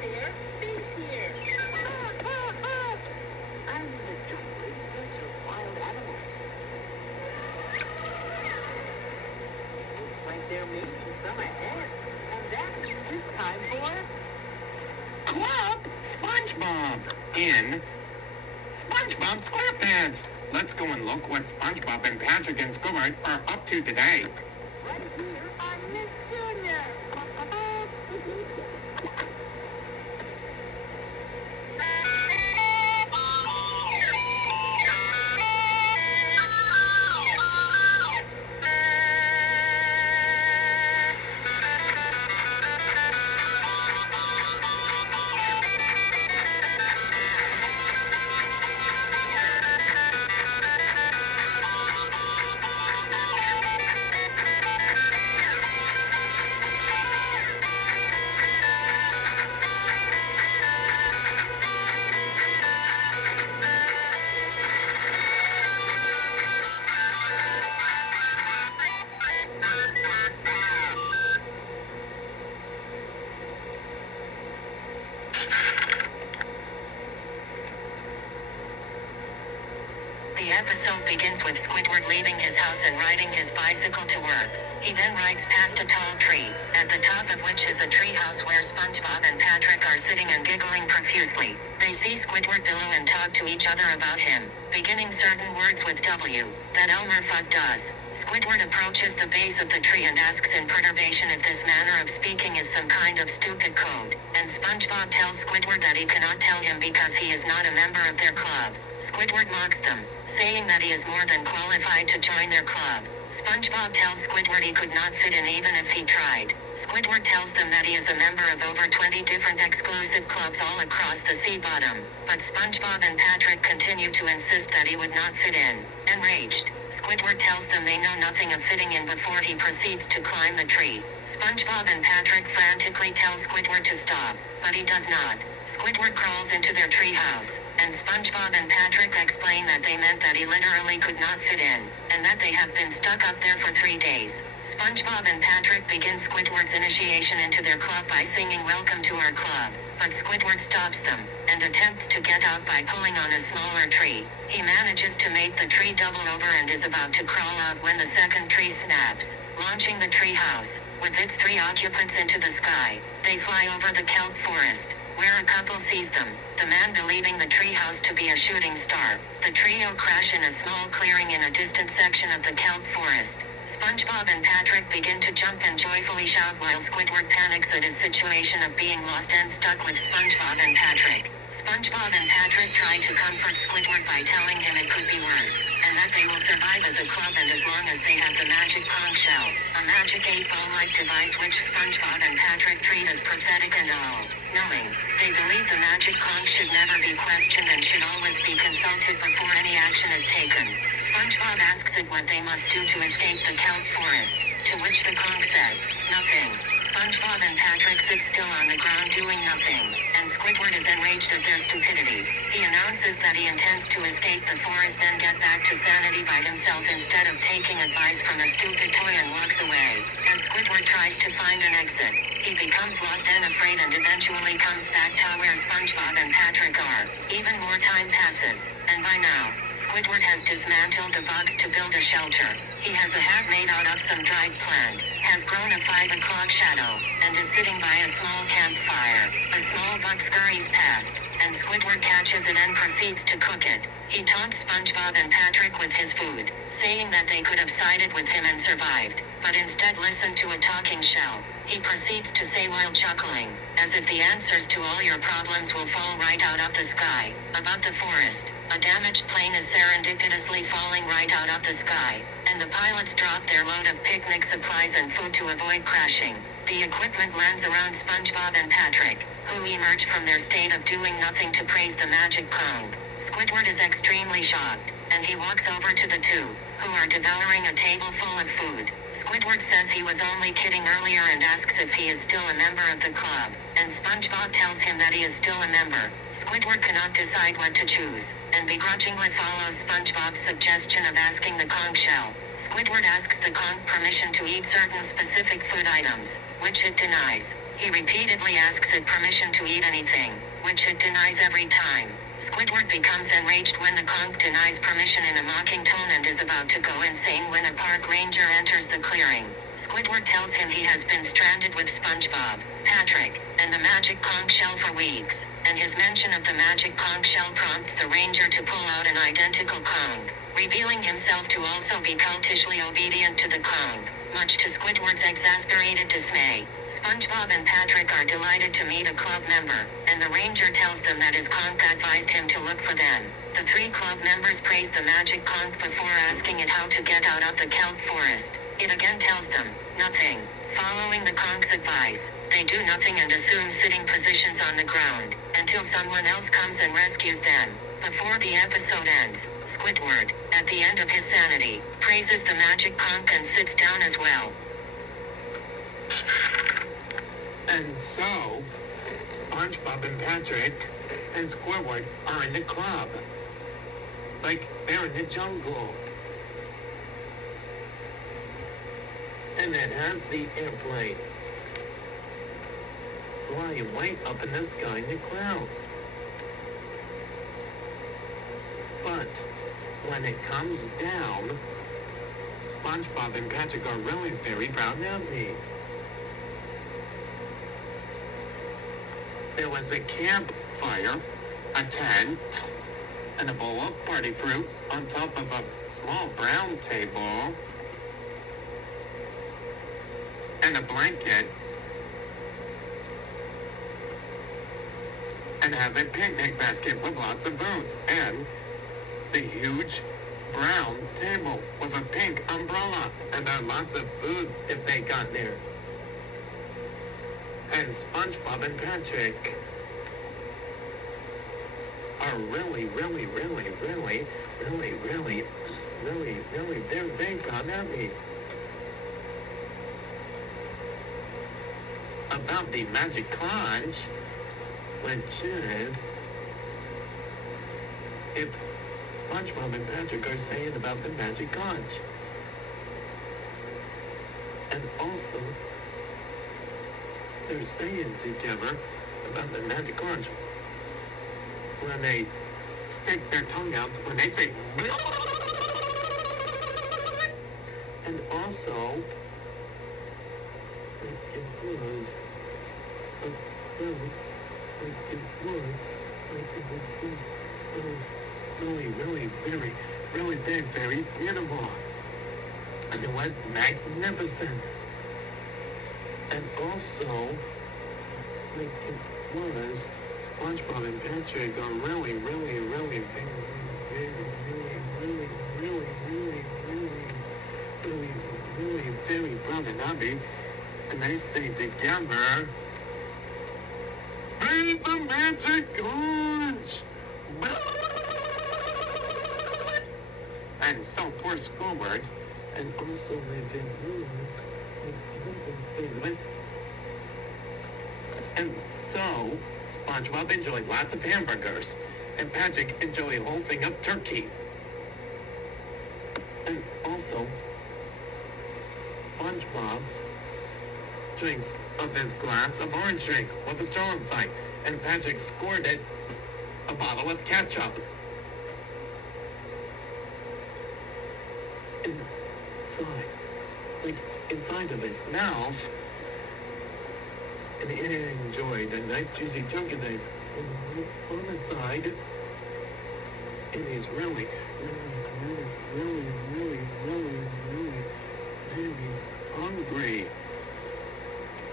there. Stay here. I'm in the jungle in search of wild animals. Looks like there may be some ahead. And that means it's time for Club SpongeBob in SpongeBob SquarePants. Let's go and look what SpongeBob and Patrick and Squidward are up to today. Right here on Miss Junior. The episode begins with Squidward leaving his house and riding his bicycle to work. He then rides past a tall tree, at the top of which is a treehouse where SpongeBob and Patrick are sitting and giggling profusely. They see Squidward below and talk to each other about him, beginning certain words with W, that Elmer Fudd does. Squidward approaches the base of the tree and asks in perturbation if this manner of speaking is some kind of stupid code, and SpongeBob tells Squidward that he cannot tell him because he is not a member of their club. Squidward mocks them, saying that he is more than qualified to join their club. SpongeBob tells Squidward he could not fit in even if he tried. Squidward tells them that he is a member of over 20 different exclusive clubs all across the sea bottom, but SpongeBob and Patrick continue to insist that he would not fit in. Enraged, Squidward tells them they know nothing of fitting in before he proceeds to climb the tree. SpongeBob and Patrick frantically tell Squidward to stop, but he does not. Squidward crawls into their treehouse, and SpongeBob and Patrick explain that they meant that he literally could not fit in, and that they have been stuck up there for 3 days. SpongeBob and Patrick begin Squidward's initiation into their club by singing "Welcome to our club," but Squidward stops them, and attempts to get out by pulling on a smaller tree. He manages to make the tree double over and is about to crawl out when the second tree snaps, launching the treehouse, with its 3 occupants into the sky. They fly over the kelp forest, where a couple sees them, the man believing the treehouse to be a shooting star. The trio crash in a small clearing in a distant section of the kelp forest. SpongeBob and Patrick begin to jump and joyfully shout while Squidward panics at his situation of being lost and stuck with SpongeBob and Patrick. SpongeBob and Patrick try to comfort Squidward by telling him it could be worse, and that they will survive as a club and as long as they have the magic conch shell, a magic 8-ball-like device which SpongeBob and Patrick treat as prophetic and all-knowing. They believe the magic conch should never be questioned and should always be consulted before any action is taken. SpongeBob asks it what they must do to escape the kelp forest, to which the conch says, "Nothing." SpongeBob and Patrick sit still on the ground doing nothing, and Squidward is enraged at their stupidity. He announces that he intends to escape the forest and get back to sanity by himself instead of taking advice from a stupid toy and walks away. As Squidward tries to find an exit, he becomes lost and afraid and eventually comes back to where SpongeBob and Patrick are. Even more time passes, and by now, Squidward has dismantled the box to build a shelter. He has a hat made out of some dried plant, has grown a 5 o'clock shadow, and is sitting by a small campfire. A small buck scurries past, and Squidward catches it and proceeds to cook it. He taunts SpongeBob and Patrick with his food, saying that they could have sided with him and survived, but instead listened to a talking shell. He proceeds to say while chuckling, as if the answers to all your problems will fall right out of the sky. Above the forest, a damaged plane is serendipitously falling right out of the sky, and the pilots drop their load of picnic supplies and food to avoid crashing. The equipment lands around SpongeBob and Patrick, who emerge from their state of doing nothing to praise the magic conch. Squidward is extremely shocked, and he walks over to the two, who are devouring a table full of food. Squidward says he was only kidding earlier and asks if he is still a member of the club, and SpongeBob tells him that he is still a member. Squidward cannot decide what to choose, and begrudgingly follows SpongeBob's suggestion of asking the conch shell. Squidward asks the conch permission to eat certain specific food items, which it denies. He repeatedly asks it permission to eat anything, which it denies every time. Squidward becomes enraged when the conch denies permission in a mocking tone and is about to go insane when a park ranger enters the clearing. Squidward tells him he has been stranded with Spongebob, Patrick, and the magic conch shell for weeks, and his mention of the magic conch shell prompts the ranger to pull out an identical conch, revealing himself to also be cultishly obedient to the conch, much to Squidward's exasperated dismay. Spongebob and Patrick are delighted to meet a club member, and the ranger tells them that his conch advised him to look for them. The three club members praise the magic conch before asking it how to get out of the kelp forest. It again tells them, nothing. Following the conch's advice, they do nothing and assume sitting positions on the ground, until someone else comes and rescues them. Before the episode ends, Squidward, at the end of his sanity, praises the magic conch and sits down as well. And so, SpongeBob and Patrick and Squidward are in the club. Like they're in the jungle. And it has the airplane flying way up in the sky in the clouds. But when it comes down, SpongeBob and Patrick are really very proud of me. There was a campfire, a tent, and a bowl of party fruit on top of a small brown table, and a blanket, and have a picnic basket with lots of foods, and the huge brown table with a pink umbrella, and there are lots of foods if they got there. And SpongeBob and Patrick are really, very proud of me. About the magic conch, which is if SpongeBob and Patrick are saying about the magic conch. And also, they're saying together about the magic conch when they stick their tongue out, when they say and also it was really big, very beautiful, and it was magnificent. And also, like it was, SpongeBob and Patrick are really very proud and happy. And they say together, praise the magic conch! And so poor Squidward, and also they've been and so SpongeBob enjoyed lots of hamburgers, and Patrick enjoyed a whole thing of turkey. And also, SpongeBob drinks of his glass of orange drink with a straw inside, and Patrick squirted a bottle of ketchup. Inside of his mouth, and he enjoyed a nice juicy turkey leg on the side, and he's really hungry.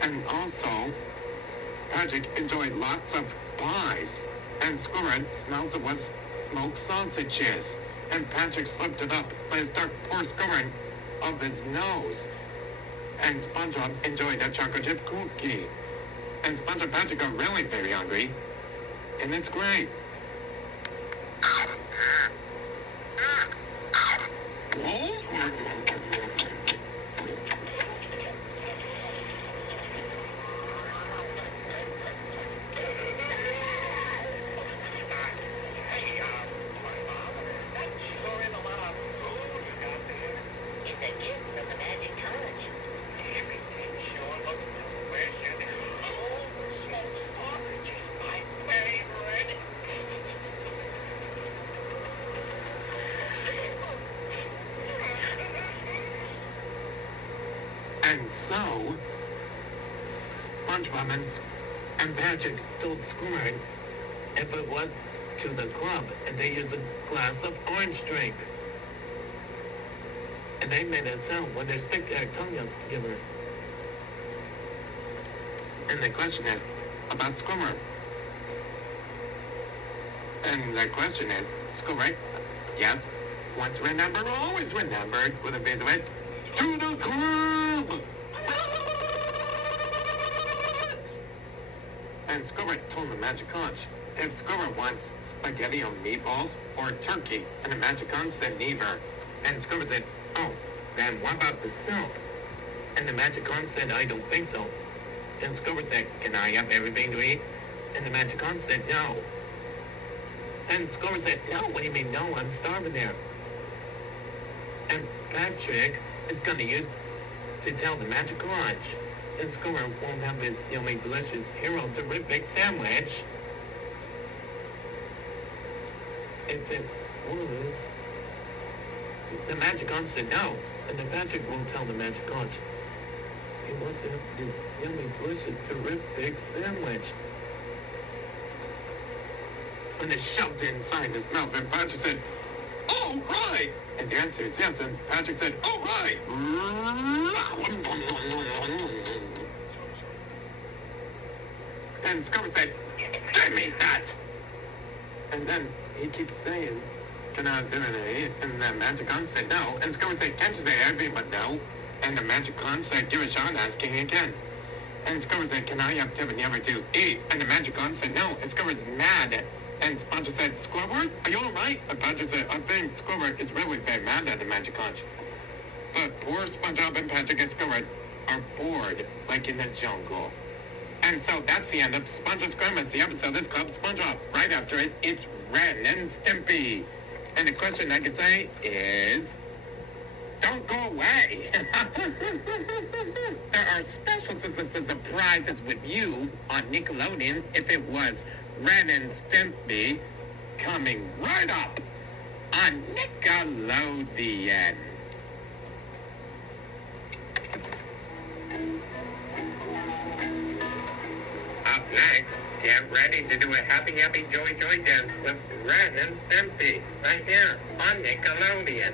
And also, Patrick enjoyed lots of pies, and Squidward smells it was smoked sausages, and Patrick slipped it up by his dark poor Squidward of his nose. And SpongeBob enjoyed a chocolate chip cookie. And SpongeBob and Patrick are really very hungry. And it's great. And so, SpongeBob and Patrick told Squidward if it was to the club, and they used a glass of orange drink. And they made a sound when they stick their tongues together. And the question is about Squidward. And the question is, Squidward, yes, once remembered, always remembered, with a bit of it, to the club! And Squidward told the magic conch if Squidward wants spaghetti or meatballs or turkey, and the magic conch said neither. And Squidward said, oh, then what about the soup? And the magic conch said, I don't think so. And Squidward said, can I have everything to eat? And the magic conch said, no. And Squidward said, no, what do you mean, no, I'm starving there. And Patrick is going to use to tell the magic conch. And Squidward won't have his yummy, delicious, hero terrific sandwich. If it was, the magic conch said no, and then Patrick won't tell the magic conch. He wants to have this yummy, delicious, terrific sandwich. And it shoved it inside his mouth, and Patrick said, oh, right! And the answer is yes, and Patrick said, oh, right! And Squidward said, give me that! And then he keeps saying, can I have dinner today? And the magic conch said no. And Squidward said, can't you say everything but no? And the magic conch said, give a shot, asking again. And Squidward said, can I have Tiffany ever to eat? And the magic conch said no. And Squidward's mad. And SpongeBob said, Squidward, are you all right? And Patrick said, I think Squidward is really very mad at the magic conch. But poor SpongeBob and Patrick and Squidward are bored, like in the jungle. And so that's the end of SpongeBob's Grandmas. The episode is called SpongeBob. Right after it, it's Ren and Stimpy. And the question I can say is, don't go away. There are special surprises with you on Nickelodeon if it was Ren and Stimpy coming right up on Nickelodeon. Up next, get ready to do a happy, happy, joy, joy dance with Ren and Stimpy right here on Nickelodeon.